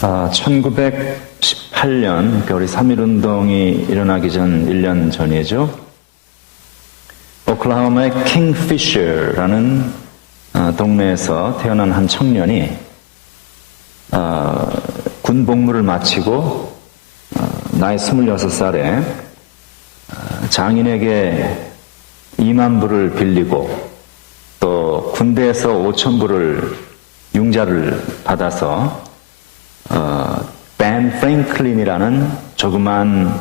1918년, 우리 3.1운동이 일어나기 전 1년 전이죠. 오클라호마의 킹피셔라는 동네에서 태어난 한 청년이 군 복무를 마치고 나이 26살에 장인에게 2만 불을 빌리고 또 군대에서 5천 불을 융자를 받아서 벤 프랭클린이라는 조그만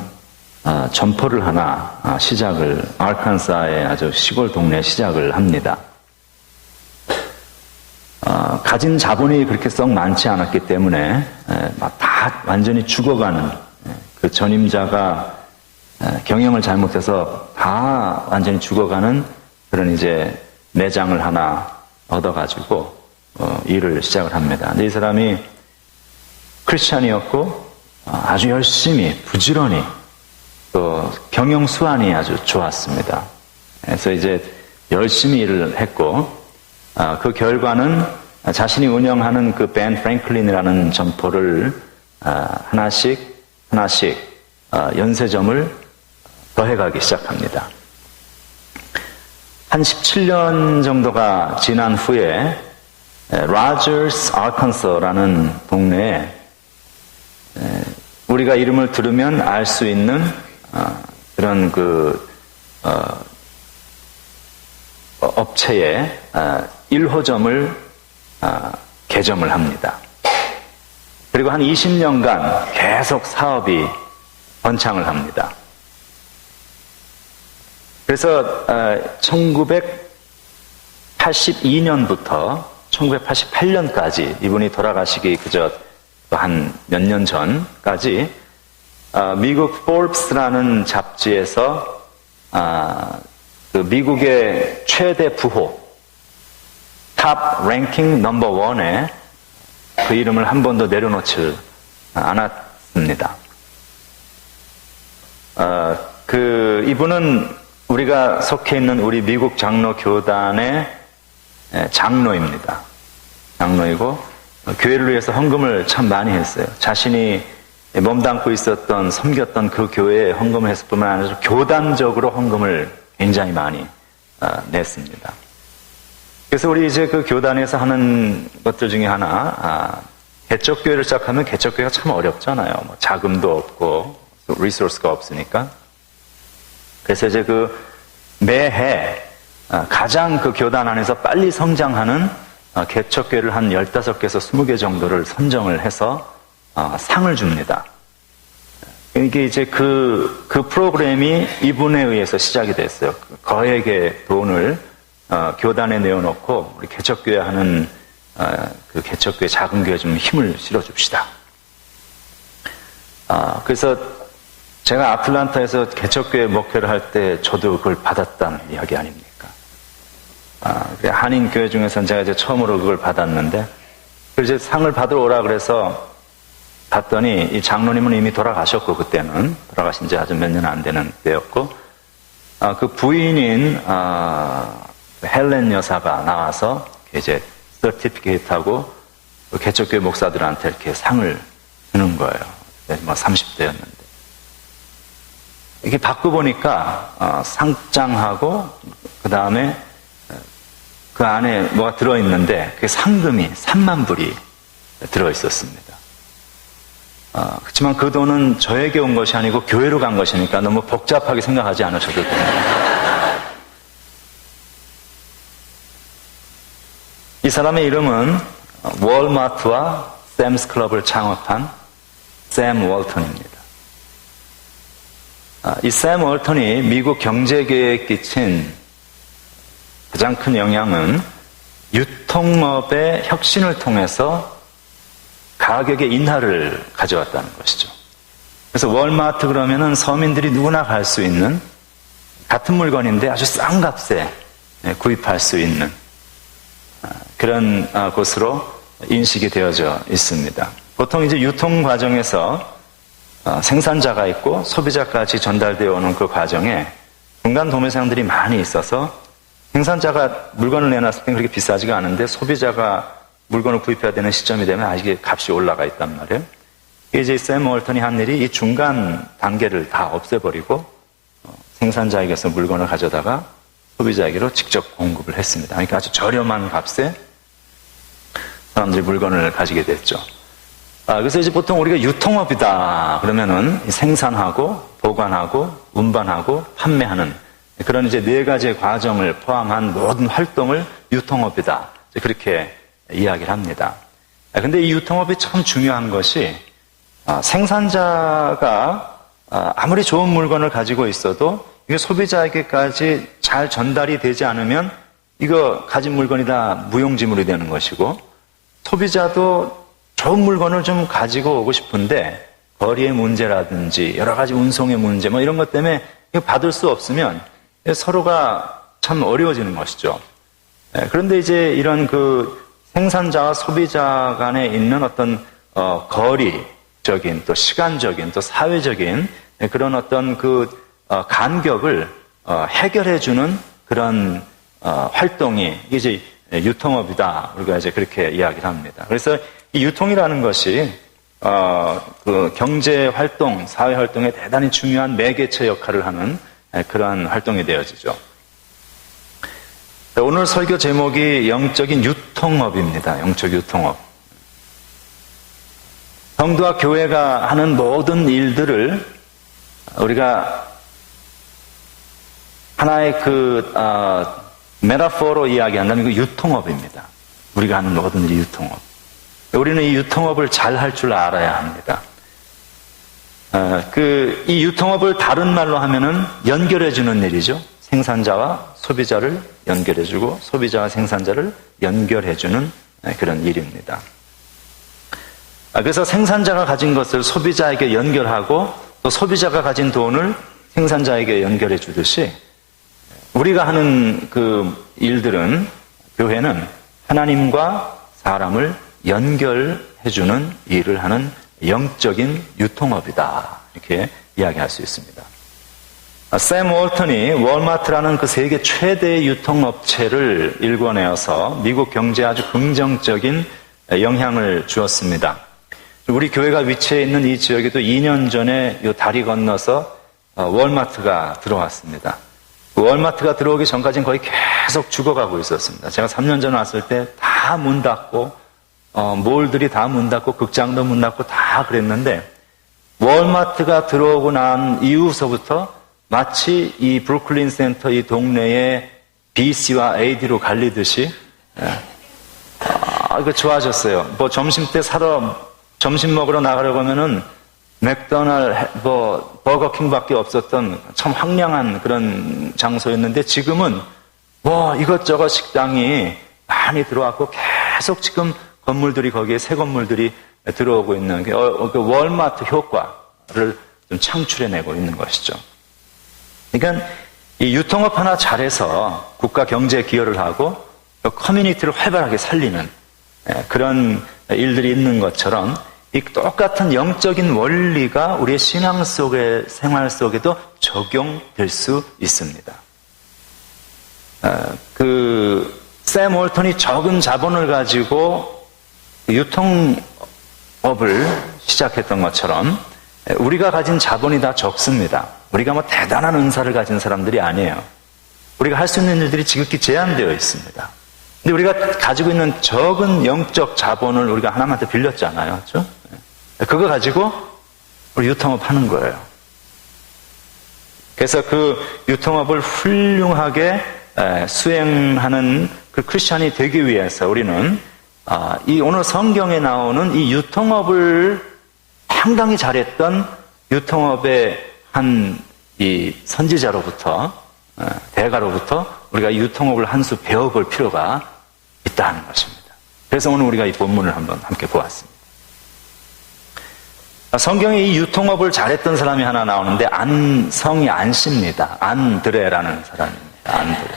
점포를 하나 시작을, 아르칸사의 아주 시골 동네 시작을 합니다. 가진 자본이 그렇게 썩 많지 않았기 때문에 다 완전히 죽어가는, 그 전임자가 경영을 잘못해서 다 완전히 죽어가는 그런 이제 매장을 하나 얻어가지고 일을 시작을 합니다. 근데 이 사람이 크리스찬이었고 아주 열심히 부지런히 또 경영 수완이 아주 좋았습니다. 그래서 이제 열심히 일을 했고 그 결과는 자신이 운영하는 그 벤 프랭클린이라는 점포를 하나씩 연쇄점을 더해가기 시작합니다. 한 17년 정도가 지난 후에 로저스, 아르칸소라는 동네에 우리가 이름을 들으면 알 수 있는 그런 업체의 1호점을 개점을 합니다. 그리고 한 20년간 계속 사업이 번창을 합니다. 그래서 1982년부터 1988년까지 이분이 돌아가시기 그저 한 몇 년 전까지 미국 포브스라는 잡지에서 그 미국의 최대 부호 탑 랭킹 넘버 원에 그 이름을 한 번도 내려놓지 않았습니다. 이분은 우리가 속해 있는 우리 미국 장로 교단의 장로입니다. 장로이고 교회를 위해서 헌금을 참 많이 했어요. 자신이 몸담고 있었던, 섬겼던 그 교회에 헌금을 했을 뿐만 아니라 교단적으로 헌금을 굉장히 많이 냈습니다. 그래서 우리 이제 그 교단에서 하는 것들 중에 하나, 개척교회를 시작하면 개척교회가 참 어렵잖아요. 뭐 자금도 없고, 리소스가 없으니까. 그래서 이제 매해 가장 그 교단 안에서 빨리 성장하는 개척교회를 한 15개에서 20개 정도를 선정을 해서 상을 줍니다. 이게 이제 그 프로그램이 이분에 의해서 시작이 됐어요. 거액의 돈을 교단에 내어놓고 우리 개척교회 하는 그 개척교회 작은 교회 좀 힘을 실어줍시다. 그래서 제가 아틀란타에서 개척교회 목회를 할 때 저도 그걸 받았다는 이야기 아닙니까? 한인교회 중에서는 제가 이제 처음으로 그걸 받았는데, 이제 상을 받으러 오라 그래서 봤더니 이 장로님은 이미 돌아가셨고, 그때는 돌아가신 지 아주 몇 년 안 되는 때였고, 그 부인인 헬렌 여사가 나와서 이제 서티피케이트하고 개척교회 목사들한테 이렇게 상을 주는 거예요. 뭐 30대였는데. 이렇게 받고 보니까 상장하고 그 다음에 그 안에 뭐가 들어있는데 그게 상금이 3만 불이 들어있었습니다. 그렇지만 그 돈은 저에게 온 것이 아니고 교회로 간 것이니까 너무 복잡하게 생각하지 않으셔도 됩니다. 이 사람의 이름은 월마트와 샘스 클럽을 창업한 샘 월턴입니다. 이 샘 월턴이 미국 경제계에 끼친 가장 큰 영향은 유통업의 혁신을 통해서 가격의 인하를 가져왔다는 것이죠. 그래서 월마트 그러면은 서민들이 누구나 갈 수 있는 같은 물건인데 아주 싼 값에 구입할 수 있는 그런 곳으로 인식이 되어져 있습니다. 보통 이제 유통 과정에서 생산자가 있고 소비자까지 전달되어 오는 그 과정에 중간 도매상들이 많이 있어서 생산자가 물건을 내놨을 때 그렇게 비싸지가 않은데 소비자가 물건을 구입해야 되는 시점이 되면 이게 값이 올라가 있단 말이에요. 이제 샘 월턴이 한 일이 이 중간 단계를 다 없애버리고 생산자에게서 물건을 가져다가 소비자에게로 직접 공급을 했습니다. 그러니까 아주 저렴한 값에 사람들이 물건을 가지게 됐죠. 그래서 이제 보통 우리가 유통업이다 그러면은 생산하고 보관하고 운반하고 판매하는 그런 이제 4가지의 과정을 포함한 모든 활동을 유통업이다. 그렇게 이야기를 합니다. 근데 이 유통업이 참 중요한 것이 생산자가 아무리 좋은 물건을 가지고 있어도 이게 소비자에게까지 잘 전달이 되지 않으면 이거 가진 물건이 다 무용지물이 되는 것이고, 소비자도 좋은 물건을 좀 가지고 오고 싶은데 거리의 문제라든지 여러 가지 운송의 문제 뭐 이런 것 때문에 받을 수 없으면 서로가 참 어려워지는 것이죠. 그런데 이제 이런 그 생산자와 소비자 간에 있는 어떤 거리적인 또 시간적인 또 사회적인 그런 어떤 그 간격을 해결해주는 그런 활동이 이제 유통업이다. 우리가 이제 그렇게 이야기를 합니다. 그래서 이 유통이라는 것이 그 경제 활동, 사회 활동에 대단히 중요한 매개체 역할을 하는 그러한 활동이 되어지죠. 오늘 설교 제목이 영적인 유통업입니다. 영적 유통업. 성도와 교회가 하는 모든 일들을 우리가 하나의 그 메타포로 이야기한다면 그 유통업입니다. 우리가 하는 모든 일이 유통업. 우리는 이 유통업을 잘 할 줄 알아야 합니다. 이 유통업을 다른 말로 하면은 연결해주는 일이죠. 생산자와 소비자를 연결해주고 소비자와 생산자를 연결해주는 그런 일입니다. 그래서 생산자가 가진 것을 소비자에게 연결하고 또 소비자가 가진 돈을 생산자에게 연결해 주듯이 우리가 하는 그 일들은, 교회는 하나님과 사람을 연결해주는 일을 하는 영적인 유통업이다. 이렇게 이야기할 수 있습니다. 샘 월턴이 월마트라는 그 세계 최대의 유통업체를 일궈내어서 미국 경제에 아주 긍정적인 영향을 주었습니다. 우리 교회가 위치해 있는 이 지역에도 2년 전에 이 다리 건너서 월마트가 들어왔습니다. 월마트가 들어오기 전까지는 거의 계속 죽어가고 있었습니다. 제가 3년 전에 왔을 때 다 문 닫고 몰들이 다 문 닫고 극장도 문 닫고 다 그랬는데, 월마트가 들어오고 난 이후서부터 마치 이 브루클린 센터 이 동네에 BC와 AD로 갈리듯이 이거 좋아졌어요. 뭐 점심 때 점심 먹으러 나가려고 하면은 버거킹밖에 없었던 참 황량한 그런 장소였는데, 지금은 뭐 이것저것 식당이 많이 들어왔고 계속 지금 건물들이, 거기에 새 건물들이 들어오고 있는 그 월마트 효과를 좀 창출해내고 있는 것이죠. 그러니까 이 유통업 하나 잘해서 국가 경제에 기여를 하고 커뮤니티를 활발하게 살리는 그런 일들이 있는 것처럼, 이 똑같은 영적인 원리가 우리의 신앙 속의 생활 속에도 적용될 수 있습니다. 샘 월턴이 적은 자본을 가지고 유통업을 시작했던 것처럼 우리가 가진 자본이 다 적습니다. 우리가 뭐 대단한 은사를 가진 사람들이 아니에요. 우리가 할 수 있는 일들이 지극히 제한되어 있습니다. 근데 우리가 가지고 있는 적은 영적 자본을 우리가 하나님한테 빌렸잖아요. 그렇죠? 그거 가지고 우리 유통업 하는 거예요. 그래서 그 유통업을 훌륭하게 수행하는 그 크리스찬이 되기 위해서 우리는 이 오늘 성경에 나오는 이 유통업을 상당히 잘했던 유통업의 한 이 선지자로부터, 대가로부터 우리가 이 유통업을 한 수 배워볼 필요가 있다는 것입니다. 그래서 오늘 우리가 이 본문을 한번 함께 보았습니다. 성경에 이 유통업을 잘했던 사람이 하나 나오는데 성이 안씨입니다. 안드레라는 사람입니다. 안드레.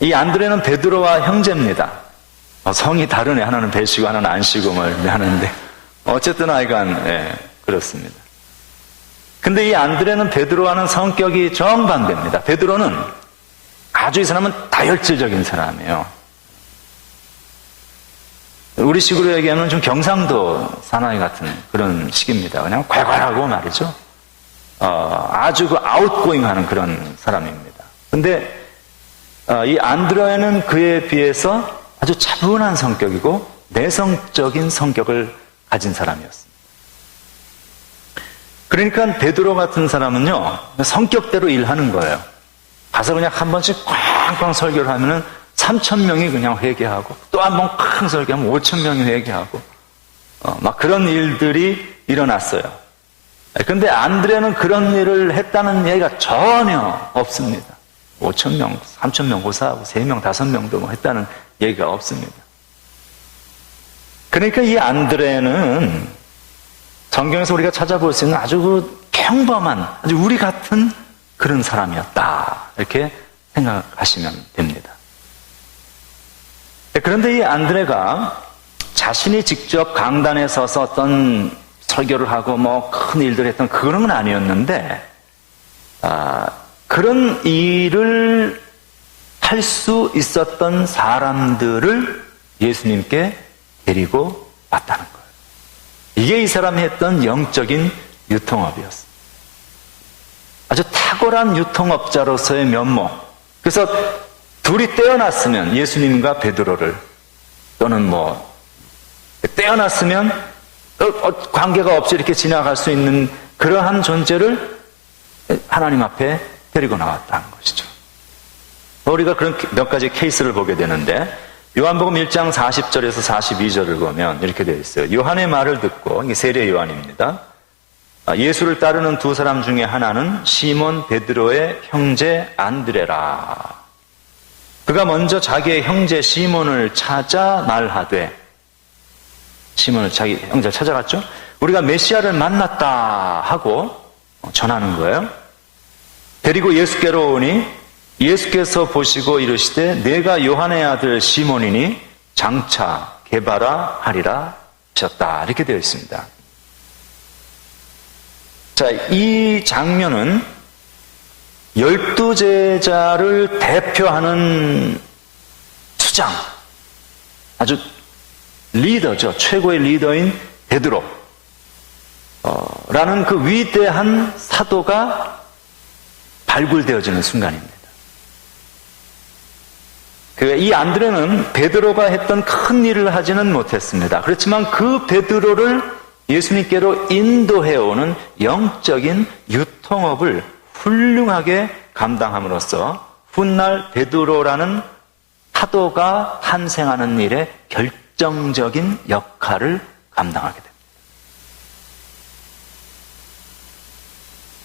이 안드레는 베드로와 형제입니다. 성이 다르네. 하나는 배씨고 하나는 안씨고 뭐 하는데 어쨌든 하여간 그렇습니다. 근데 이 안드레는 베드로와는 성격이 정반대입니다. 베드로는 아주 이 사람은 다혈질적인 사람이에요. 우리 식으로 얘기하면 좀 경상도 사나이 같은 그런 식입니다. 그냥 괄괄하고 말이죠. 아주 그 아웃고잉하는 그런 사람입니다. 근데 이 안드레는 그에 비해서 아주 차분한 성격이고 내성적인 성격을 가진 사람이었습니다. 그러니까 베드로 같은 사람은요, 성격대로 일하는 거예요. 가서 그냥 한 번씩 쾅쾅 설교를 하면은 3,000명이 그냥 회개하고, 또 한 번 쾅 설교하면 5,000명이 회개하고, 막 그런 일들이 일어났어요. 근데 안드레는 그런 일을 했다는 얘기가 전혀 없습니다. 5,000명, 3,000명 고사하고 3명, 5명도 뭐 했다는 얘기가 없습니다. 그러니까 이 안드레는 성경에서 우리가 찾아볼 수 있는 아주 그 평범한, 아주 우리 같은 그런 사람이었다. 이렇게 생각하시면 됩니다. 그런데 이 안드레가 자신이 직접 강단에 서서 어떤 설교를 하고 뭐 큰 일들을 했던 그런 건 아니었는데, 그런 일을 할 수 있었던 사람들을 예수님께 데리고 왔다는 거예요. 이게 이 사람이 했던 영적인 유통업이었어요. 아주 탁월한 유통업자로서의 면모. 그래서 둘이 떼어놨으면, 예수님과 베드로를, 또는 뭐 떼어놨으면 관계가 없이 이렇게 지나갈 수 있는 그러한 존재를 하나님 앞에 데리고 나왔다는 것이죠. 우리가 그런 몇 가지 케이스를 보게 되는데, 요한복음 1장 40절에서 42절을 보면 이렇게 되어 있어요. 요한의 말을 듣고, 이게 세례 요한입니다. 예수를 따르는 두 사람 중에 하나는 시몬 베드로의 형제 안드레라. 그가 먼저 자기의 형제 시몬을 찾아 말하되, 시몬을 자기 형제를 찾아갔죠. 우리가 메시아를 만났다 하고 전하는 거예요. 데리고 예수께로 오니 예수께서 보시고 이르시되 내가 요한의 아들 시몬이니 장차 게바라 하리라 하셨다. 이렇게 되어 있습니다. 자, 이 장면은 12제자를 대표하는 수장, 아주 리더죠. 최고의 리더인 베드로 라는 그 위대한 사도가 발굴되어지는 순간입니다. 이 안드레는 베드로가 했던 큰 일을 하지는 못했습니다. 그렇지만 그 베드로를 예수님께로 인도해오는 영적인 유통업을 훌륭하게 감당함으로써 훗날 베드로라는 사도가 탄생하는 일에 결정적인 역할을 감당하게 됩니다.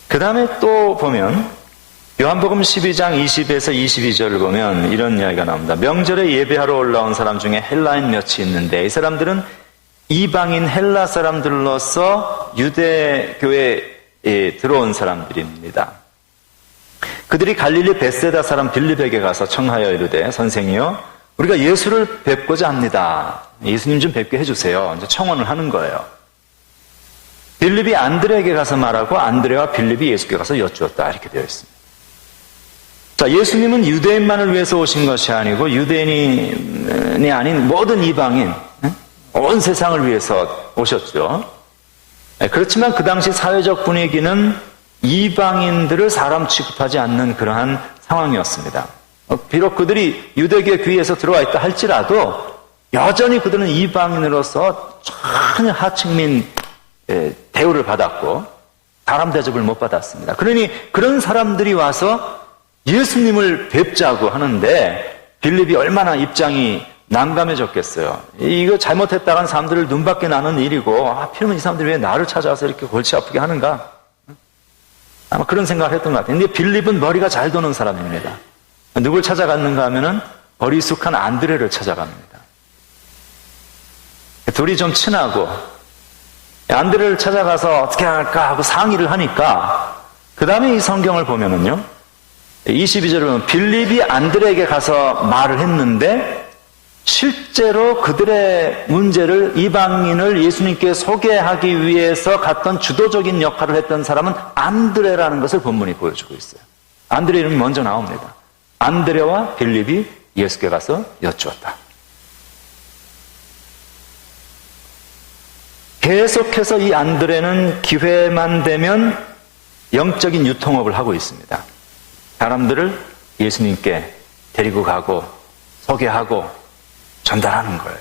그 다음에 또 보면 요한복음 12장 20에서 22절을 보면 이런 이야기가 나옵니다. 명절에 예배하러 올라온 사람 중에 헬라인 몇이 있는데 이 사람들은 이방인 헬라 사람들로서 유대교회에 들어온 사람들입니다. 그들이 갈릴리 벳세다 사람 빌립에게 가서 청하여 이르되 선생이여 우리가 예수를 뵙고자 합니다. 예수님 좀 뵙게 해주세요. 이제 청원을 하는 거예요. 빌립이 안드레에게 가서 말하고 안드레와 빌립이 예수께 가서 여쭈었다. 이렇게 되어 있습니다. 자, 예수님은 유대인만을 위해서 오신 것이 아니고 유대인이 아닌 모든 이방인, 온 세상을 위해서 오셨죠. 그렇지만 그 당시 사회적 분위기는 이방인들을 사람 취급하지 않는 그러한 상황이었습니다. 비록 그들이 유대교의 귀에서 들어와 있다 할지라도 여전히 그들은 이방인으로서 전혀 하층민 대우를 받았고 사람 대접을 못 받았습니다. 그러니 그런 사람들이 와서 예수님을 뵙자고 하는데 빌립이 얼마나 입장이 난감해졌겠어요. 이거 잘못했다간 사람들을 눈밖에 나는 일이고 하필이면 이 사람들이 왜 나를 찾아와서 이렇게 골치 아프게 하는가? 아마 그런 생각을 했던 것 같아요. 근데 빌립은 머리가 잘 도는 사람입니다. 누굴 찾아갔는가 하면은 어리숙한 안드레를 찾아갑니다. 둘이 좀 친하고 안드레를 찾아가서 어떻게 할까 하고 상의를 하니까 그 다음에 이 성경을 보면은요 22절에 보면 빌립이 안드레에게 가서 말을 했는데 실제로 그들의 문제를 이방인을 예수님께 소개하기 위해서 갔던 주도적인 역할을 했던 사람은 안드레라는 것을 본문이 보여주고 있어요. 안드레 이름이 먼저 나옵니다. 안드레와 빌립이 예수께 가서 여쭈었다. 계속해서 이 안드레는 기회만 되면 영적인 유통업을 하고 있습니다. 사람들을 예수님께 데리고 가고 소개하고 전달하는 거예요.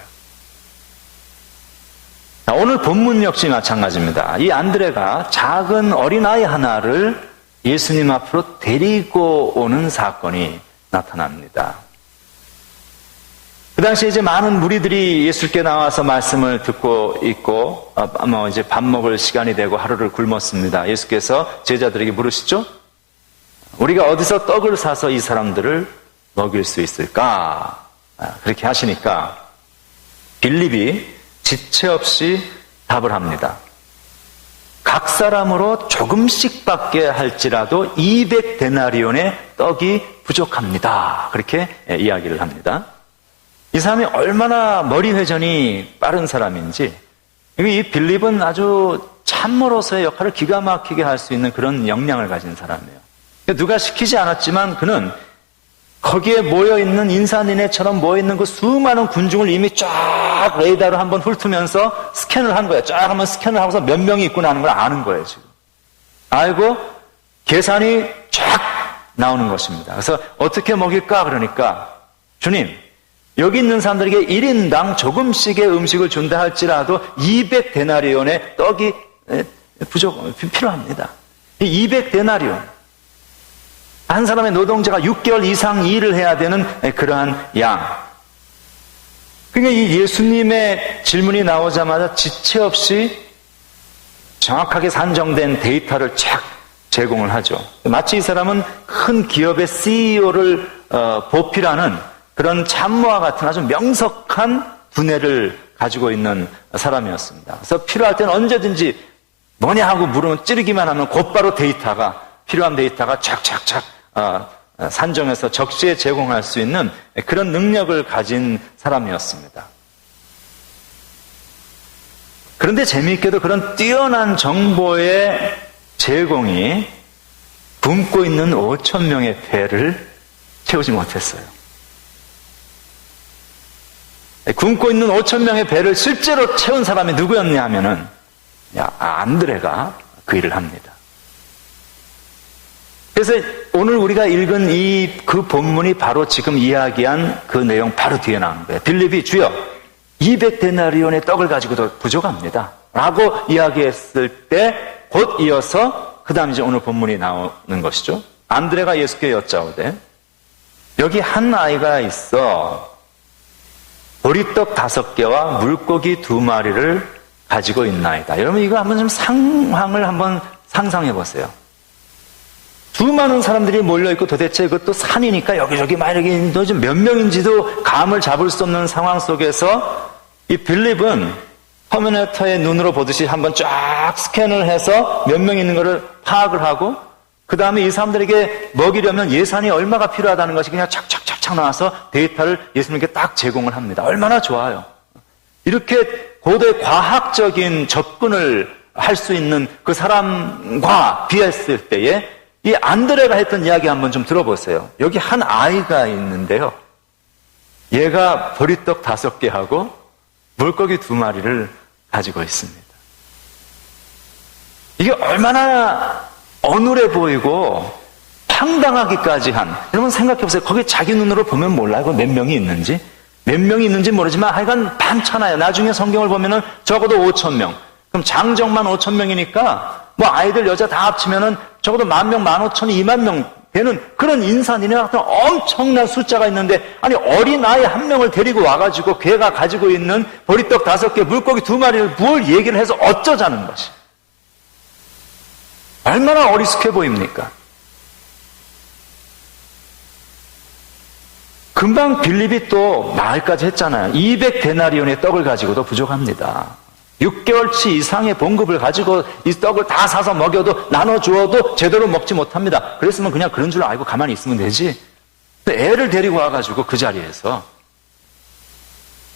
오늘 본문 역시 마찬가지입니다. 이 안드레가 작은 어린아이 하나를 예수님 앞으로 데리고 오는 사건이 나타납니다. 그 당시에 이제 많은 무리들이 예수께 나와서 말씀을 듣고 있고, 이제 밥 먹을 시간이 되고 하루를 굶었습니다. 예수께서 제자들에게 물으시죠? 우리가 어디서 떡을 사서 이 사람들을 먹일 수 있을까? 그렇게 하시니까 빌립이 지체 없이 답을 합니다. 각 사람으로 조금씩밖에 할지라도 200데나리온의 떡이 부족합니다. 그렇게 이야기를 합니다. 이 사람이 얼마나 머리 회전이 빠른 사람인지, 이 빌립은 아주 참모로서의 역할을 기가 막히게 할 수 있는 그런 역량을 가진 사람이에요. 누가 시키지 않았지만 그는 거기에 모여있는 인산인해처럼 모여있는 그 수많은 군중을 이미 쫙 레이더로 한번 훑으면서 스캔을 한 거예요. 쫙 한번 스캔을 하고서 몇 명이 있구나 하는 걸 아는 거예요, 지금. 알고 계산이 쫙 나오는 것입니다. 그래서 어떻게 먹일까? 그러니까, 주님, 여기 있는 사람들에게 1인당 조금씩의 음식을 준다 할지라도 200데나리온의 떡이 필요합니다. 200데나리온. 한 사람의 노동자가 6개월 이상 일을 해야 되는 그러한 양. 그러니까 이 예수님의 질문이 나오자마자 지체 없이 정확하게 산정된 데이터를 쫙 제공을 하죠. 마치 이 사람은 큰 기업의 CEO를 보필하는 그런 참모와 같은 아주 명석한 두뇌를 가지고 있는 사람이었습니다. 그래서 필요할 때는 언제든지 뭐냐 하고 물으면 찌르기만 하면 곧바로 데이터가, 필요한 데이터가 착착착 산정해서 적시에 제공할 수 있는 그런 능력을 가진 사람이었습니다. 그런데 재미있게도 그런 뛰어난 정보의 제공이 굶고 있는 5,000명의 배를 채우지 못했어요. 굶고 있는 5,000명의 배를 실제로 채운 사람이 누구였냐 하면은 안드레가 그 일을 합니다. 그래서 오늘 우리가 읽은 그 본문이 바로 지금 이야기한 그 내용 바로 뒤에 나오는 거예요. 빌립이 주여 200데나리온의 떡을 가지고도 부족합니다 라고 이야기했을 때 곧 이어서 그 다음 이제 오늘 본문이 나오는 것이죠. 안드레가 예수께 여짜오되 여기 한 아이가 있어 보리떡 5개와 물고기 2마리를 가지고 있나이다. 여러분 이거 한번 좀 상황을 한번 상상해 보세요. 수많은 사람들이 몰려있고 도대체 그것도 산이니까 여기저기 막 이렇게 몇 명인지도 감을 잡을 수 없는 상황 속에서 이 빌립은 터미네이터의 눈으로 보듯이 한번 쫙 스캔을 해서 몇 명 있는 것을 파악을 하고 그 다음에 이 사람들에게 먹이려면 예산이 얼마가 필요하다는 것이 그냥 착착착착 나와서 데이터를 예수님께 딱 제공을 합니다. 얼마나 좋아요. 이렇게 고도의 과학적인 접근을 할 수 있는 그 사람과 비했을 때에 이 안드레가 했던 이야기 한번 좀 들어보세요. 여기 한 아이가 있는데요. 얘가 보리떡 5개하고 물고기 2마리를 가지고 있습니다. 이게 얼마나 어눌해 보이고 황당하기까지 한, 여러분 생각해보세요. 거기 자기 눈으로 보면 몰라요. 몇 명이 있는지. 몇 명이 있는지 모르지만 하여간 많잖아요. 나중에 성경을 보면은 적어도 5,000명. 그럼 장정만 5,000명이니까 뭐 아이들 여자 다 합치면은 적어도 10,000명, 15,000, 20,000명 되는 그런 인산인해 같은 엄청난 숫자가 있는데, 아니 어린아이 한 명을 데리고 와가지고 걔가 가지고 있는 보리떡 5개, 물고기 2마리를 뭘 얘기를 해서 어쩌자는 것이. 얼마나 어리숙해 보입니까? 금방 빌립이 또 말까지 했잖아요. 200데나리온의 떡을 가지고도 부족합니다. 6개월치 이상의 봉급을 가지고 이 떡을 다 사서 먹여도 나눠주어도 제대로 먹지 못합니다. 그랬으면 그냥 그런 줄 알고 가만히 있으면 되지. 애를 데리고 와가지고 그 자리에서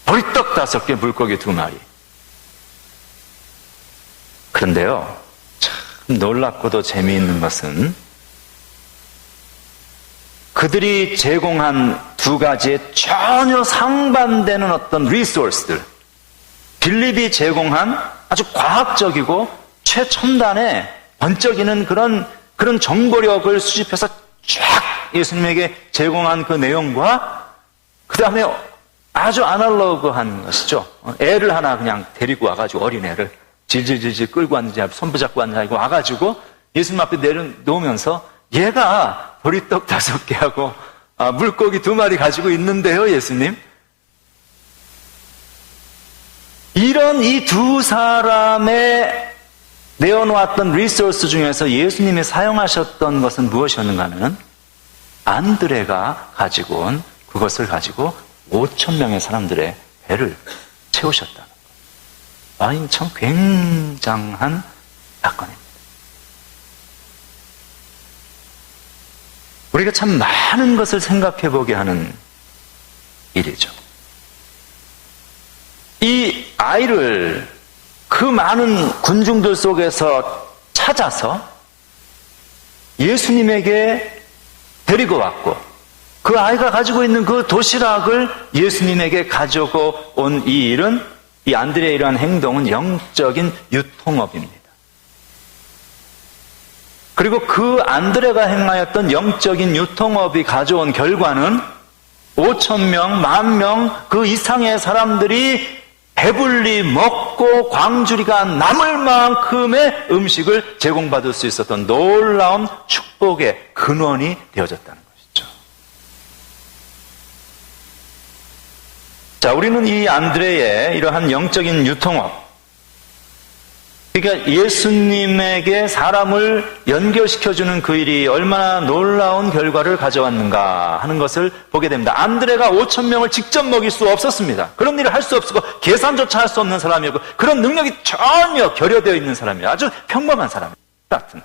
보리떡 5개, 물고기 2마리. 그런데요, 참 놀랍고도 재미있는 것은 그들이 제공한 2가지의 전혀 상반되는 어떤 리소스들, 빌립이 제공한 아주 과학적이고 최첨단의 번쩍이는 그런 정보력을 수집해서 쫙 예수님에게 제공한 그 내용과 그 다음에 아주 아날로그한 것이죠. 애를 하나 그냥 데리고 와가지고 어린애를 질질질질 끌고 왔는지 손붙잡고 왔는지 알고 와가지고 예수님 앞에 내려놓으면서 얘가 보리떡 5개하고 물고기 2마리 가지고 있는데요, 예수님. 이런 이 두 사람의 내어놓았던 리소스 중에서 예수님이 사용하셨던 것은 무엇이었는가 하면 안드레가 가지고 온 그것을 가지고 5,000명의 사람들의 배를 채우셨다는 것. 이 참 굉장한 사건입니다. 우리가 참 많은 것을 생각해 보게 하는 일이죠. 이 아이를 그 많은 군중들 속에서 찾아서 예수님에게 데리고 왔고 그 아이가 가지고 있는 그 도시락을 예수님에게 가지고 온 이 일은 이 안드레의 이러한 행동은 영적인 유통업입니다. 그리고 그 안드레가 행하였던 영적인 유통업이 가져온 결과는 5,000명, 10,000명 그 이상의 사람들이 배불리 먹고 광주리가 남을 만큼의 음식을 제공받을 수 있었던 놀라운 축복의 근원이 되어졌다는 것이죠. 자, 우리는 이 안드레의 이러한 영적인 유통업, 그러니까 예수님에게 사람을 연결시켜주는 그 일이 얼마나 놀라운 결과를 가져왔는가 하는 것을 보게 됩니다. 안드레가 5,000명을 직접 먹일 수 없었습니다. 그런 일을 할 수 없었고 계산조차 할 수 없는 사람이었고 그런 능력이 전혀 결여되어 있는 사람이에요. 아주 평범한 사람 같은.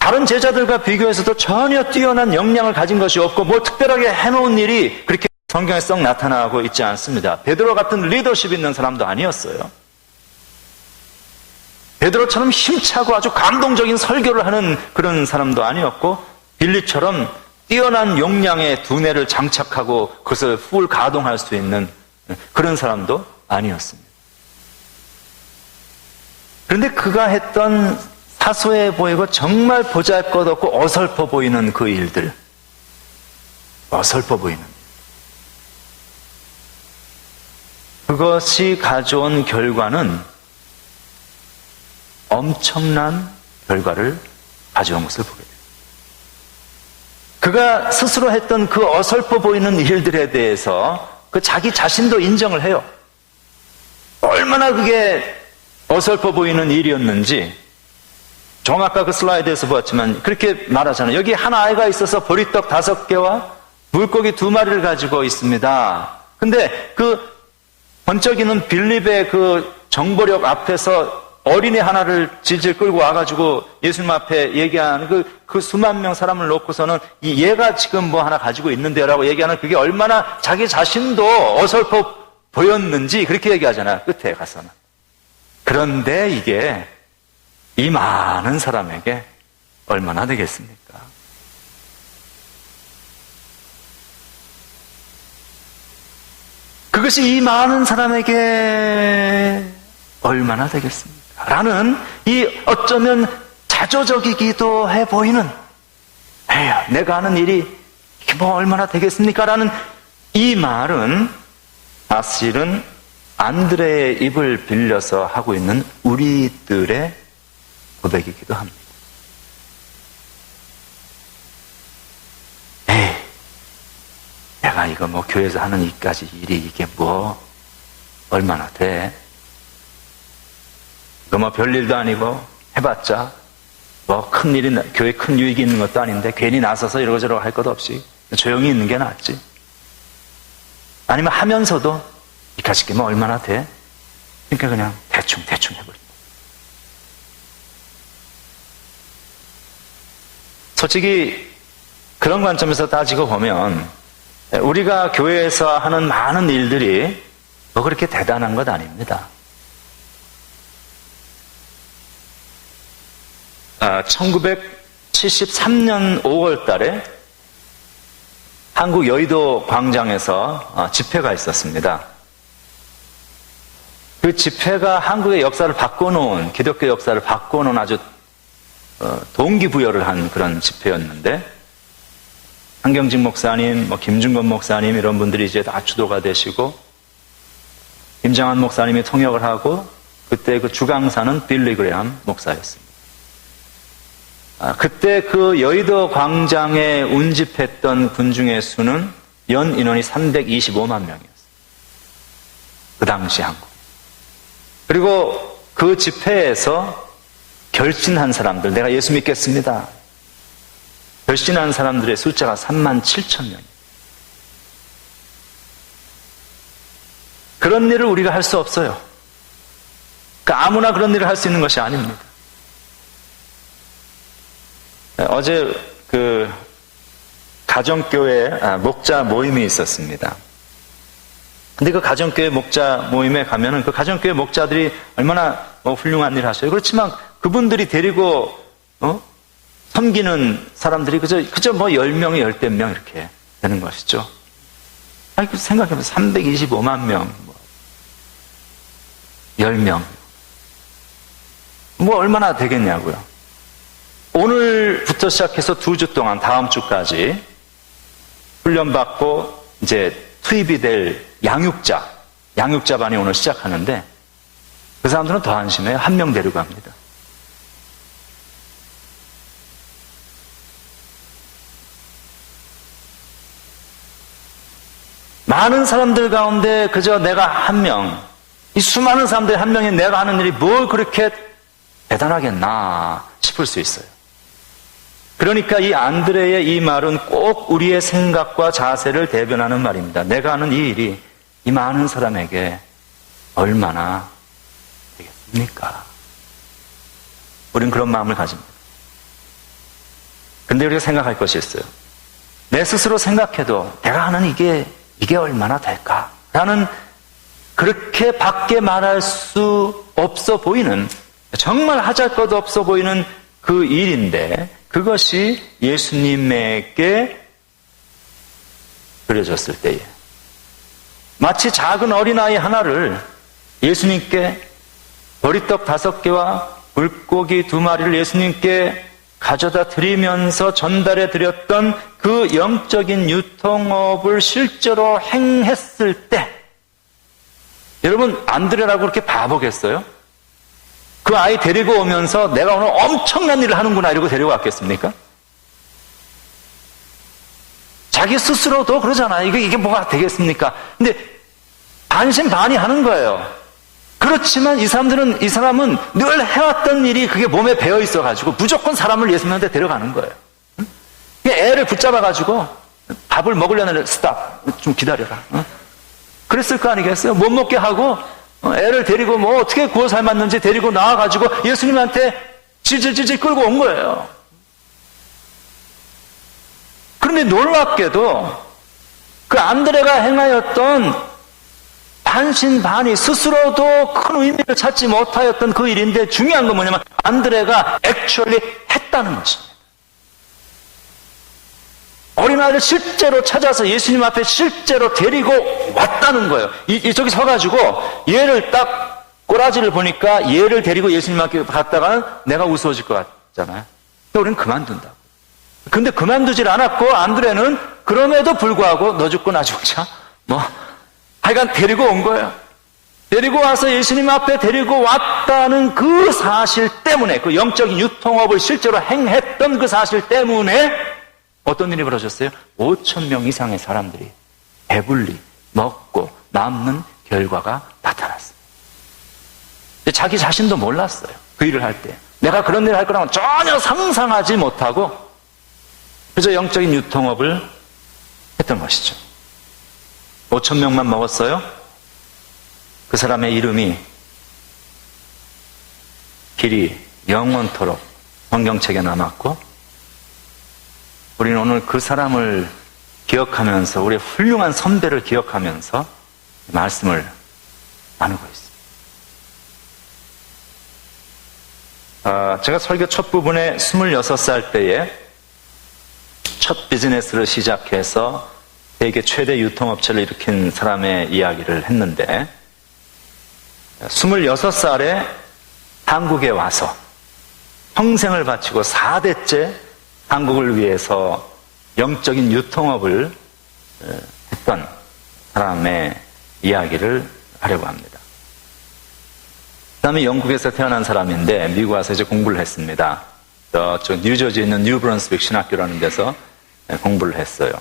다른 제자들과 비교해서도 전혀 뛰어난 역량을 가진 것이 없고 뭐 특별하게 해놓은 일이 그렇게 성경에 썩 나타나고 있지 않습니다. 베드로 같은 리더십 있는 사람도 아니었어요. 베드로처럼 힘차고 아주 감동적인 설교를 하는 그런 사람도 아니었고 빌립처럼 뛰어난 용량의 두뇌를 장착하고 그것을 풀 가동할 수 있는 그런 사람도 아니었습니다. 그런데 그가 했던 사소해 보이고 정말 보잘것없고 어설퍼 보이는 그 일들, 어설퍼 보이는 그것이 가져온 결과는 엄청난 결과를 가져온 것을 보게 됩니다. 그가 스스로 했던 그 어설퍼 보이는 일들에 대해서 그 자기 자신도 인정을 해요. 얼마나 그게 어설퍼 보이는 일이었는지 정 아까 그 슬라이드에서 보았지만 그렇게 말하잖아요. 여기 한 아이가 있어서 보리떡 5개와 물고기 2마리를 가지고 있습니다. 근데 그 번쩍이는 빌립의 그 정보력 앞에서 어린이 하나를 질질 끌고 와가지고 예수님 앞에 얘기하는 그 수만 명 사람을 놓고서는 얘가 지금 뭐 하나 가지고 있는데라고 얘기하는 그게 얼마나 자기 자신도 어설퍼 보였는지 그렇게 얘기하잖아요. 끝에 가서는. 그런데 이게 이 많은 사람에게 얼마나 되겠습니까? 그것이 이 많은 사람에게 얼마나 되겠습니까? 라는 이 어쩌면 자조적이기도 해 보이는 에휴, 내가 하는 일이 이게 뭐 얼마나 되겠습니까? 라는 이 말은 사실은 안드레의 입을 빌려서 하고 있는 우리들의 고백이기도 합니다. 에이, 내가 이거 뭐 교회에서 하는 이까지 일이 이게 뭐 얼마나 돼? 이거 뭐 별일도 아니고 해봤자 뭐 큰일이 교회 큰 유익이 있는 것도 아닌데 괜히 나서서 이러고저러고 할 것도 없이 조용히 있는 게 낫지. 아니면 하면서도 이까짓 게 뭐 얼마나 돼? 그러니까 그냥 대충 해버립니다. 솔직히 그런 관점에서 따지고 보면 우리가 교회에서 하는 많은 일들이 뭐 그렇게 대단한 것 아닙니다. 1973년 5월 달에 한국 여의도 광장에서 집회가 있었습니다. 그 집회가 한국의 역사를 바꿔놓은, 기독교 역사를 바꿔놓은 아주 동기부여를 한 그런 집회였는데, 한경직 목사님, 김준건 목사님 이런 분들이 이제 다 주도가 되시고, 김장한 목사님이 통역을 하고, 그때 그 주강사는 빌리 그레함 목사였습니다. 그때 그 여의도 광장에 운집했던 군중의 수는 연 인원이 325만 명이었어요. 그 당시 한국. 그리고 그 집회에서 결신한 사람들, 내가 예수 믿겠습니다. 결신한 사람들의 숫자가 3만 7천 명. 그런 일을 우리가 할 수 없어요. 그러니까 아무나 그런 일을 할 수 있는 것이 아닙니다. 어제 그 가정교회 목자 모임이 있었습니다. 근데 그 가정교회 목자 모임에 가면은 그 가정교회 목자들이 얼마나 훌륭한 일을 하셔요. 그렇지만 그분들이 데리고 섬기는 사람들이 그저 10명, 10명 이렇게 되는 것이죠. 생각해보면 325만 명, 10명. 얼마나 되겠냐고요. 오늘부터 시작해서 2주 동안 다음 주까지 훈련받고 이제 투입이 될 양육자반이 오늘 시작하는데 그 사람들은 더 안심해요. 1명 데리고 갑니다. 많은 사람들 가운데 그저 내가 1명, 이 수많은 사람들이 1명이 내가 하는 일이 뭘 그렇게 대단하겠나 싶을 수 있어요. 그러니까 이 안드레의 이 말은 꼭 우리의 생각과 자세를 대변하는 말입니다. 내가 하는 이 일이 이 많은 사람에게 얼마나 되겠습니까? 우린 그런 마음을 가집니다. 근데 우리가 생각할 것이 있어요. 내 스스로 생각해도 내가 하는 이게 얼마나 될까? 라는 그렇게 밖에 말할 수 없어 보이는, 정말 하잘것 없어 보이는 그 일인데 그것이 예수님에게 그려졌을 때에 마치 작은 어린아이 하나를 예수님께 보리떡 5개와 물고기 2마리를 예수님께 가져다 드리면서 전달해 드렸던 그 영적인 유통업을 실제로 행했을 때 여러분 안드레라고 그렇게 바보겠어요? 그 아이 데리고 오면서 내가 오늘 엄청난 일을 하는구나 이러고 데리고 왔겠습니까? 자기 스스로도 그러잖아요. 이게 뭐가 되겠습니까? 근데 반신반의 하는 거예요. 그렇지만 이 사람은 늘 해왔던 일이 그게 몸에 배어 있어가지고 무조건 사람을 예수님한테 데려가는 거예요. 애를 붙잡아가지고 밥을 먹으려는 스탑, 좀 기다려라. 그랬을 거 아니겠어요? 못 먹게 하고 애를 데리고 어떻게 구워 삶았는지 데리고 나와가지고 예수님한테 질질질질 끌고 온 거예요. 그런데 놀랍게도 그 안드레가 행하였던 반신반의 스스로도 큰 의미를 찾지 못하였던 그 일인데 중요한 건 뭐냐면 안드레가 액츄얼리 했다는 것입니다. 어린아이를 실제로 찾아서 예수님 앞에 실제로 데리고 왔다는 거예요. 이쪽에 서가지고 얘를 딱 꼬라지를 보니까 얘를 데리고 예수님 앞에 갔다가 내가 우스워질 것 같잖아요. 근데 우리는 그만둔다고. 근데 그만두질 않았고 안드레는 그럼에도 불구하고 너 죽고 나 죽자 하여간 데리고 온 거예요. 데리고 와서 예수님 앞에 데리고 왔다는 그 사실 때문에 그 영적인 유통업을 실제로 행했던 그 사실 때문에 어떤 일이 벌어졌어요? 5,000명 이상의 사람들이 배불리 먹고 남는 결과가 나타났어요. 자기 자신도 몰랐어요. 그 일을 할 때. 내가 그런 일을 할 거라고 전혀 상상하지 못하고 그저 영적인 유통업을 했던 것이죠. 5,000명만 먹었어요. 그 사람의 이름이 길이 영원토록 성경책에 남았고 우리는 오늘 그 사람을 기억하면서 우리의 훌륭한 선배를 기억하면서 말씀을 나누고 있습니다. 제가 설교 첫 부분에 26살 때에 첫 비즈니스를 시작해서 세계 최대 유통업체를 일으킨 사람의 이야기를 했는데 26살에 한국에 와서 평생을 바치고 4대째 한국을 위해서 영적인 유통업을 했던 사람의 이야기를 하려고 합니다. 그 다음에 영국에서 태어난 사람인데 미국 와서 이제 공부를 했습니다. 저쪽 뉴저지에 있는 뉴브런스윅 신학교라는 데서 공부를 했어요.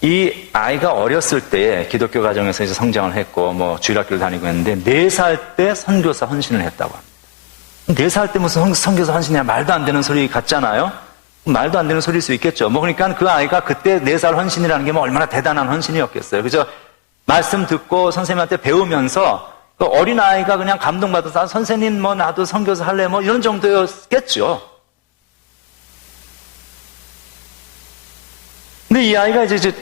이 아이가 어렸을 때에 기독교 가정에서 이제 성장을 했고 뭐 주일학교를 다니고 했는데 4살 때 선교사 헌신을 했다고 합니다. 4살 때 무슨 선교사 헌신이야 말도 안 되는 소리 같잖아요. 말도 안 되는 소리일 수 있겠죠. 뭐 그러니까 그 아이가 그때 4살 헌신이라는 게 뭐 얼마나 대단한 헌신이었겠어요. 그죠? 말씀 듣고 선생님한테 배우면서 그 어린 아이가 그냥 감동받아서 선생님 뭐 나도 선교사 할래 뭐 이런 정도였겠죠. 근데 이 아이가 이제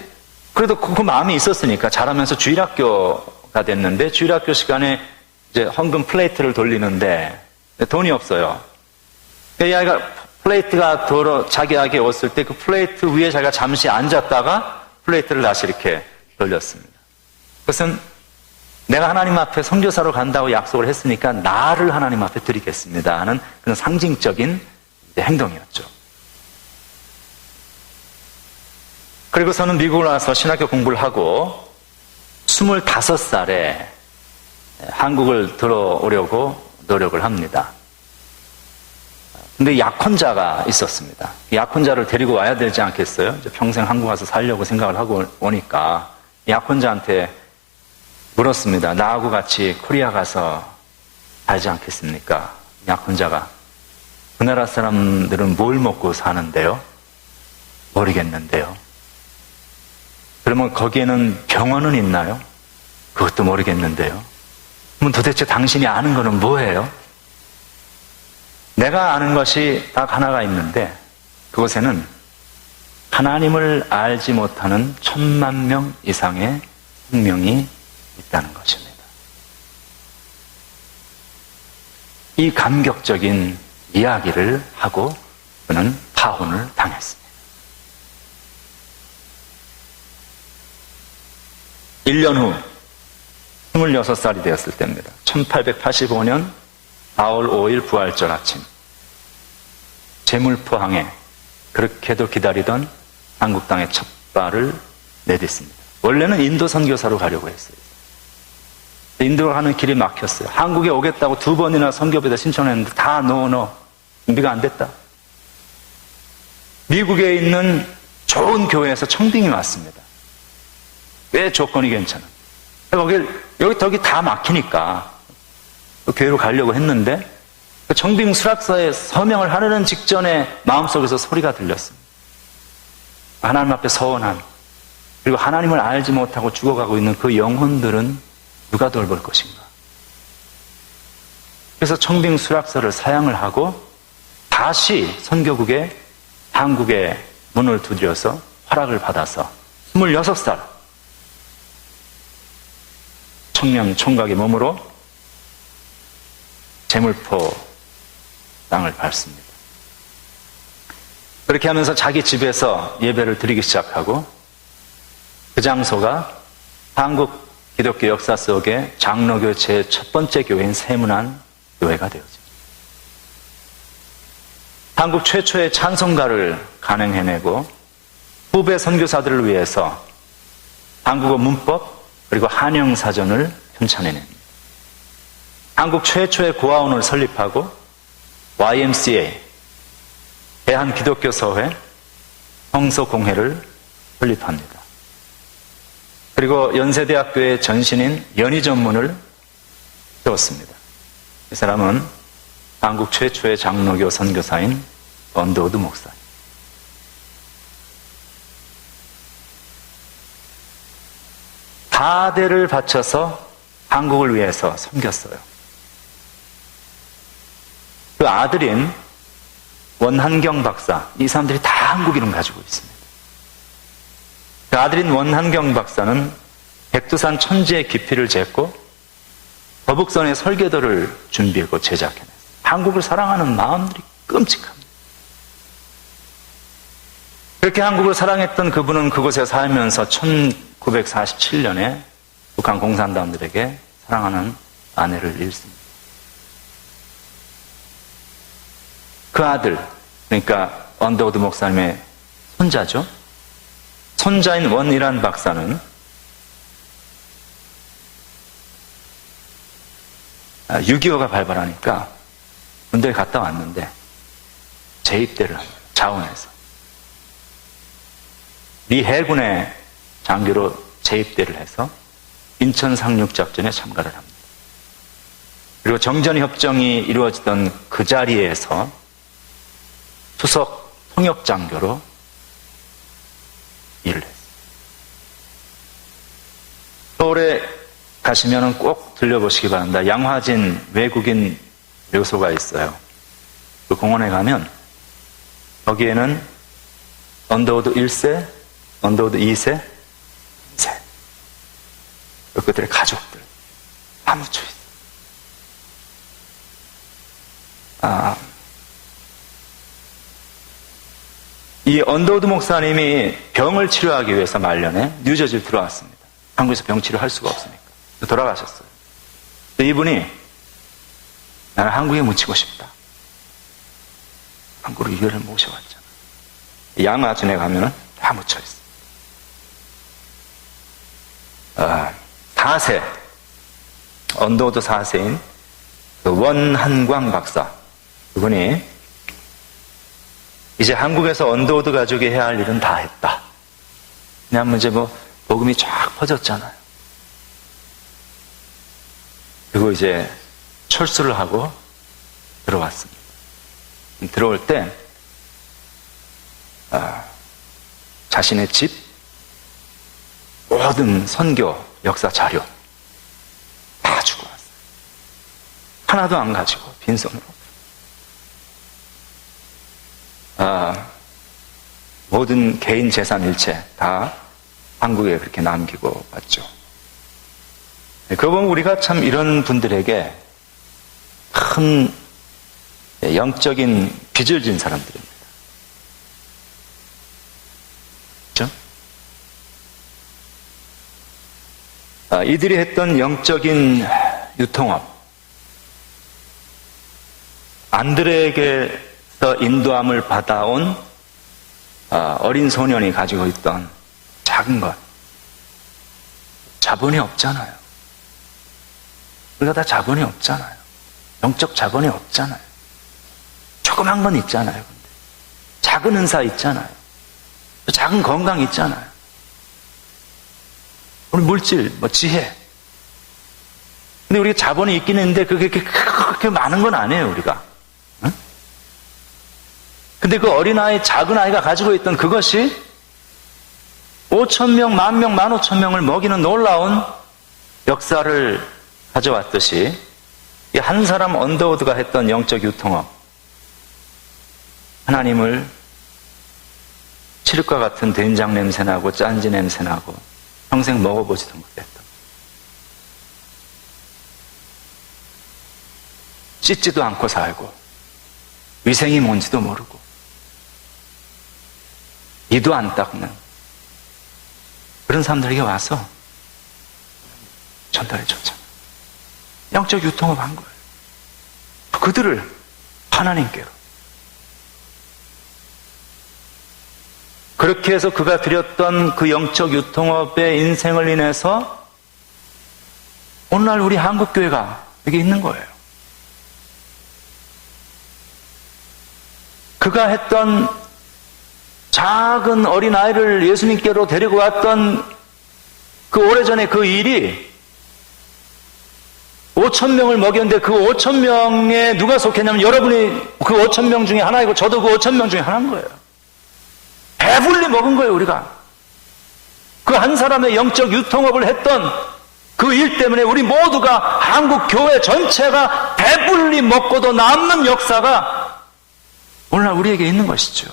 그래도 그 마음이 있었으니까 자라면서 주일학교가 됐는데 주일학교 시간에 이제 헌금 플레이트를 돌리는데 돈이 없어요. 이 아이가 플레이트가 자기에게 왔을 때 그 플레이트 위에 자기가 잠시 앉았다가 플레이트를 다시 이렇게 돌렸습니다. 그것은 내가 하나님 앞에 선교사로 간다고 약속을 했으니까 나를 하나님 앞에 드리겠습니다 하는 그런 상징적인 행동이었죠. 그리고서는 미국을 와서 신학교 공부를 하고 25살에 한국을 들어오려고 노력을 합니다. 근데 약혼자가 있었습니다. 약혼자를 데리고 와야 되지 않겠어요? 이제 평생 한국 와서 살려고 생각을 하고 오니까 약혼자한테 물었습니다. 나하고 같이 코리아 가서 살지 않겠습니까? 약혼자가 그 나라 사람들은 뭘 먹고 사는데요? 모르겠는데요. 그러면 거기에는 병원은 있나요? 그것도 모르겠는데요. 그럼 도대체 당신이 아는 거는 뭐예요? 내가 아는 것이 딱 하나가 있는데 그곳에는 하나님을 알지 못하는 10,000명 이상의 생명이 있다는 것입니다. 이 감격적인 이야기를 하고 그는 파혼을 당했습니다. 1년 후 26살이 되었을 때입니다. 1885년 4월 5일 부활절 아침 제물포항에 그렇게도 기다리던 한국 땅의 첫 발을 내딛습니다. 원래는 인도 선교사로 가려고 했어요. 인도를 가는 길이 막혔어요. 한국에 오겠다고 2번이나 선교부에다 신청했는데 다 노 준비가 안 됐다. 미국에 있는 좋은 교회에서 청빙이 왔습니다. 왜 조건이 괜찮아? 여기 다 막히니까 그 교회로 가려고 했는데 그 청빙 수락서에 서명을 하려는 직전에 마음속에서 소리가 들렸습니다. 하나님 앞에 서원한 그리고 하나님을 알지 못하고 죽어가고 있는 그 영혼들은 누가 돌볼 것인가? 그래서 청빙 수락서를 사양을 하고 다시 선교국에 한국의 문을 두드려서 허락을 받아서 26살 청년 총각의 몸으로 제물포 땅을 밟습니다. 그렇게 하면서 자기 집에서 예배를 드리기 시작하고 그 장소가 한국 기독교 역사 속에 장로교 제 첫 번째 교회인 세문안 교회가 되어집니다. 한국 최초의 찬송가를 간행해내고 후배 선교사들을 위해서 한국어 문법 그리고 한영사전을 편찬해냅니다. 한국 최초의 고아원을 설립하고 YMCA, 대한기독교서회, 성서공회를 설립합니다. 그리고 연세대학교의 전신인 연희전문을 세웠습니다. 이 사람은 한국 최초의 장로교 선교사인 언더우드 목사입니다. 다대를 바쳐서 한국을 위해서 섬겼어요. 그 아들인 원한경 박사, 이 사람들이 다 한국 이름 가지고 있습니다. 그 아들인 원한경 박사는 백두산 천지의 깊이를 쟀고 거북선의 설계도를 준비하고 제작해냈어요. 한국을 사랑하는 마음들이 끔찍합니다. 그렇게 한국을 사랑했던 그분은 그곳에 살면서 1947년에 북한 공산당들에게 사랑하는 아내를 잃습니다. 그 아들, 그러니까 언더우드 목사님의 손자죠. 손자인 원이란 박사는 6.25가 발발하니까 군대에 갔다 왔는데 재입대를 합니다. 자원에서. 미 해군의 장교로 재입대를 해서 인천 상륙작전에 참가를 합니다. 그리고 정전협정이 이루어지던 그 자리에서 수석 통역장교로 일을 했어요. 서울에 가시면 꼭 들려보시기 바랍니다. 양화진 외국인 묘소가 있어요. 그 공원에 가면 거기에는 언더우드 1세, 언더우드 2세, 3세 그들의 가족들 다 묻혀 있어요. 이 언더우드 목사님이 병을 치료하기 위해서 말년에 뉴저지를 들어왔습니다. 한국에서 병 치료할 수가 없으니까. 돌아가셨어요. 이분이 나는 한국에 묻히고 싶다. 한국으로 이별을 모셔왔잖아. 양화진에 가면은 다 묻혀 있어. 4세, 언더우드 4세인 그 원한광 박사. 그분이 이제 한국에서 언더우드 가족이 해야 할 일은 다 했다. 왜냐하면 이제 복음이 쫙 퍼졌잖아요. 그리고 이제 철수를 하고 들어왔습니다. 들어올 때 자신의 집, 모든 선교 역사 자료 다 주고 왔어요. 하나도 안 가지고 빈손으로. 모든 개인 재산 일체 다 한국에 그렇게 남기고 왔죠. 그거 보면 우리가 참 이런 분들에게 큰 영적인 빚을 진 사람들입니다. 그렇죠? 이들이 했던 영적인 유통업, 안드레에게서 인도함을 받아온 어린 소년이 가지고 있던 작은 것, 자본이 없잖아요. 우리가 다 자본이 없잖아요. 영적 자본이 없잖아요. 조그만 건 있잖아요. 근데. 작은 은사 있잖아요. 작은 건강 있잖아요. 우리 물질, 지혜. 근데 우리가 자본이 있긴 있는데 그게 그렇게 많은 건 아니에요, 우리가. 응? 근데 그 어린아이, 작은 아이가 가지고 있던 그것이 5,000명, 10,000명, 15,000명을 먹이는 놀라운 역사를 가져왔듯이 이 한 사람 언더우드가 했던 영적 유통업, 하나님을 칠흑과 같은 된장 냄새나고 짠지 냄새나고 평생 먹어보지도 못했던, 씻지도 않고 살고 위생이 뭔지도 모르고 이도 안 닦는 그런 사람들에게 와서 전달해 줬잖아요. 영적 유통업 한 거예요. 그들을 하나님께로. 그렇게 해서 그가 드렸던 그 영적 유통업의 인생을 인해서 오늘날 우리 한국교회가 여기 있는 거예요. 그가 했던 작은 어린아이를 예수님께로 데리고 왔던 그 오래전에 그 일이 5,000명을 먹였는데 그 5,000명에 누가 속했냐면 여러분이 그 5,000명 중에 하나이고 저도 그 5,000명 중에 하나인 거예요. 배불리 먹은 거예요, 우리가. 그 한 사람의 영적 유통업을 했던 그 일 때문에 우리 모두가 한국 교회 전체가 배불리 먹고도 남는 역사가 오늘날 우리에게 있는 것이죠.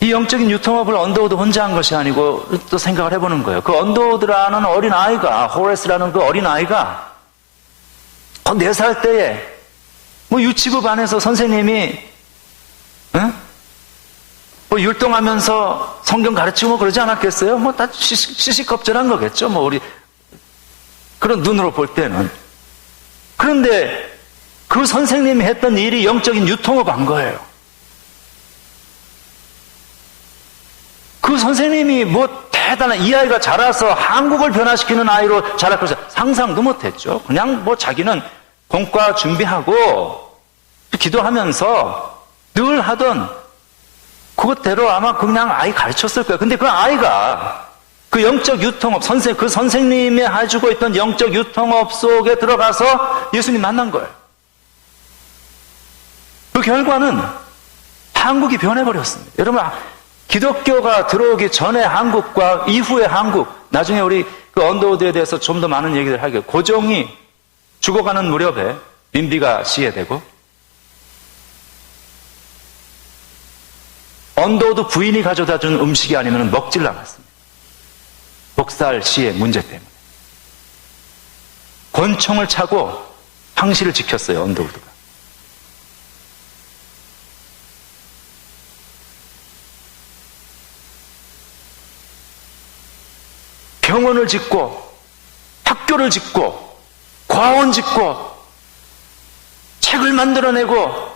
이 영적인 유통업을 언더우드 혼자 한 것이 아니고 또 생각을 해보는 거예요. 그 언더우드라는 어린아이가, 호레스라는 그 어린아이가 4살 때에 유치부 반에서 선생님이 응? 뭐 율동하면서 성경 가르치고 뭐 그러지 않았겠어요? 뭐 다 시시겁절한 거겠죠. 뭐 우리 그런 눈으로 볼 때는. 그런데 그 선생님이 했던 일이 영적인 유통업 한 거예요. 그 선생님이 뭐 대단한, 이 아이가 자라서 한국을 변화시키는 아이로 자랄 것을 상상도 못했죠. 그냥 뭐 자기는 공과 준비하고 기도하면서 늘 하던 그것대로 아마 그냥 아이 가르쳤을 거예요. 근데 그 아이가 그 영적 유통업, 그 선생님이 해주고 있던 영적 유통업 속에 들어가서 예수님 만난 거예요. 그 결과는 한국이 변해버렸습니다. 여러분, 기독교가 들어오기 전에 한국과 이후의 한국, 나중에 우리 그 언더우드에 대해서 좀 더 많은 얘기를 하게, 고종이 죽어가는 무렵에 민비가 시해되고, 언더우드 부인이 가져다 준 음식이 아니면 먹질 않았습니다. 목살 시의 문제 때문에. 권총을 차고 황실을 지켰어요, 언더우드가. 병원을 짓고, 학교를 짓고, 과원 짓고, 책을 만들어내고,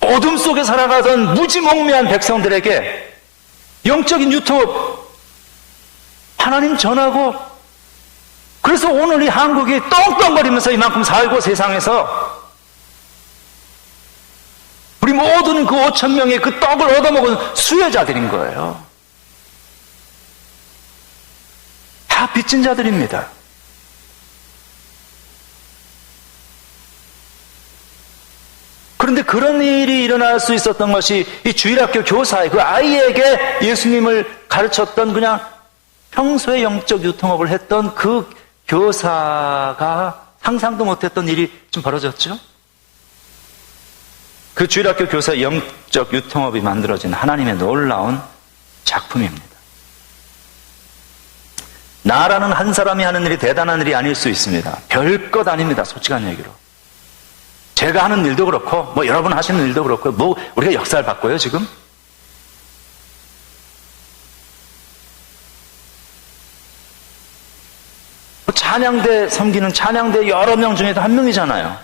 어둠 속에 살아가던 무지몽매한 백성들에게 영적인 유통업 하나님 전하고, 그래서 오늘 이 한국이 떵떵거리면서 이만큼 살고 세상에서 우리 모든 그 5천 명의 그 떡을 얻어먹은 수혜자들인 거예요. 다 빚진 자들입니다. 그런데 그런 일이 일어날 수 있었던 것이 이 주일학교 교사의 그 아이에게 예수님을 가르쳤던, 그냥 평소에 영적 유통업을 했던 그 교사가 상상도 못했던 일이 좀 벌어졌죠? 그 주일학교 교사의 영적 유통업이 만들어진 하나님의 놀라운 작품입니다. 나라는 한 사람이 하는 일이 대단한 일이 아닐 수 있습니다. 별것 아닙니다. 솔직한 얘기로. 제가 하는 일도 그렇고, 뭐 여러분 하시는 일도 그렇고, 뭐 우리가 역사를 바꿔요, 지금? 찬양대 섬기는 찬양대 여러 명 중에도 한 명이잖아요.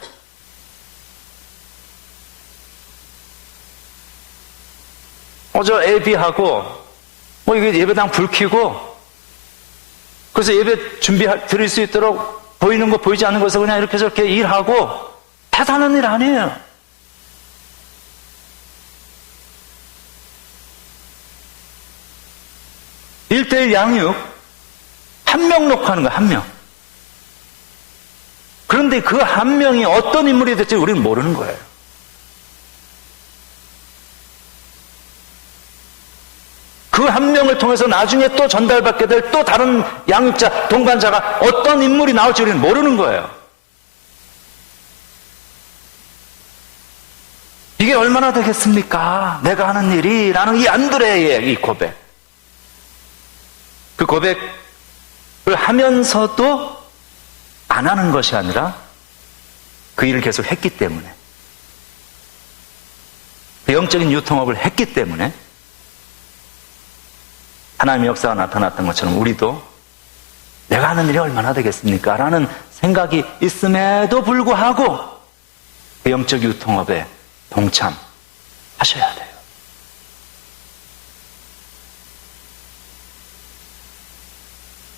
저 예비하고, 뭐 이게 예배당 불 켜고, 그래서 예배 드릴 수 있도록 보이는 거 보이지 않는 것에서 그냥 이렇게 저렇게 일하고, 대단한 일 아니에요. 일대일 양육, 한 명 놓고 하는 거야, 한 명. 그런데 그 한 명이 어떤 인물이 될지 우리는 모르는 거예요. 그 한 명을 통해서 나중에 또 전달받게 될 또 다른 양육자, 동반자가 어떤 인물이 나올지 우리는 모르는 거예요. 이게 얼마나 되겠습니까? 내가 하는 일이, 라는 이 안드레의 이 고백. 그 고백을 하면서도 안 하는 것이 아니라 그 일을 계속 했기 때문에, 그 영적인 유통업을 했기 때문에 하나님의 역사가 나타났던 것처럼 우리도 내가 하는 일이 얼마나 되겠습니까? 라는 생각이 있음에도 불구하고 그 영적 유통업에 동참하셔야 돼요.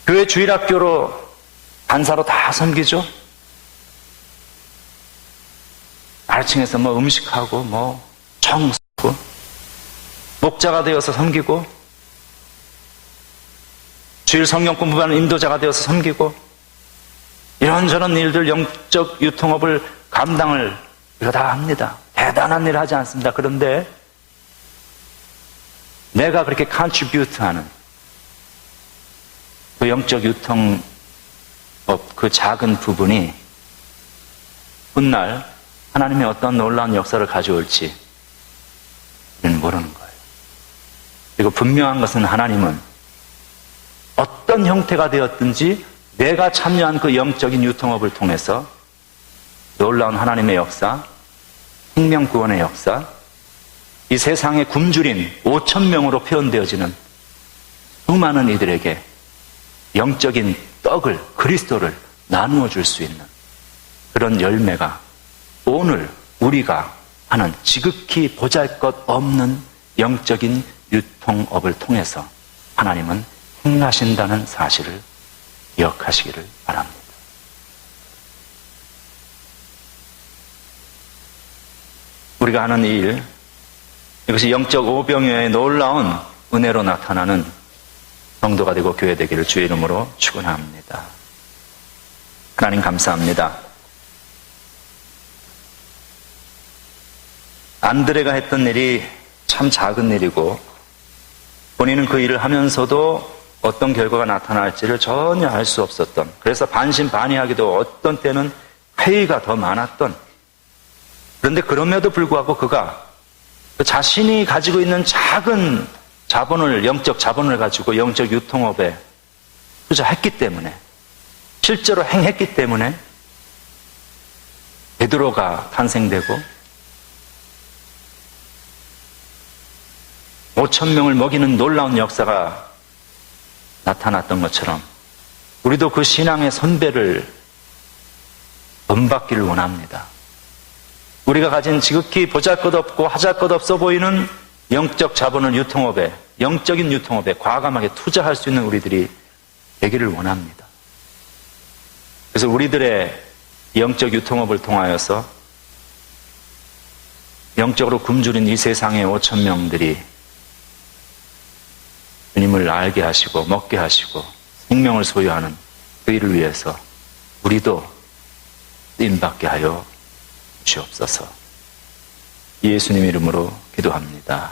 교회 주일학교로 간사로 다 섬기죠. 아래층에서 뭐 음식하고 뭐 청소하고, 목자가 되어서 섬기고, 주일 성경 공부하는 인도자가 되어서 섬기고, 이런저런 일들, 영적 유통업을 감당을 우리가 다 합니다. 대단한 일을 하지 않습니다. 그런데 내가 그렇게 컨트리뷰트하는 그 영적 유통업, 그 작은 부분이 훗날 하나님의 어떤 놀라운 역사를 가져올지 우리는 모르는 거예요. 그리고 분명한 것은 하나님은 어떤 형태가 되었든지 내가 참여한 그 영적인 유통업을 통해서 놀라운 하나님의 역사, 생명 구원의 역사, 이 세상의 굶주린 5천 명으로 표현되어지는 수많은 이들에게 영적인 떡을, 그리스도를 나누어 줄 수 있는 그런 열매가 오늘 우리가 하는 지극히 보잘것없는 영적인 유통업을 통해서 하나님은 행하신다는 사실을 기억하시기를 바랍니다. 우리가 하는 이 일, 이것이 영적 오병이어의 놀라운 은혜로 나타나는 성도가 되고 교회 되기를 주의 이름으로 축원합니다. 하나님 감사합니다. 안드레가 했던 일이 참 작은 일이고 본인은 그 일을 하면서도 어떤 결과가 나타날지를 전혀 알 수 없었던, 그래서 반신반의하기도 어떤 때는 회의가 더 많았던, 그런데 그럼에도 불구하고 그가 자신이 가지고 있는 작은 자본을, 영적 자본을 가지고 영적 유통업에 투자했기 때문에, 실제로 행했기 때문에 베드로가 탄생되고 5천 명을 먹이는 놀라운 역사가 나타났던 것처럼 우리도 그 신앙의 선배를 본받기를 원합니다. 우리가 가진 지극히 보잘것없고 하잘것없어 보이는 영적 자본을 유통업에, 영적인 유통업에 과감하게 투자할 수 있는 우리들이 되기를 원합니다. 그래서 우리들의 영적 유통업을 통하여서 영적으로 굶주린 이 세상의 5천 명들이 주님을 알게 하시고 먹게 하시고 생명을 소유하는 그 일을 위해서 우리도 쓰임받게 하여 주옵소서. 예수님 이름으로 기도합니다.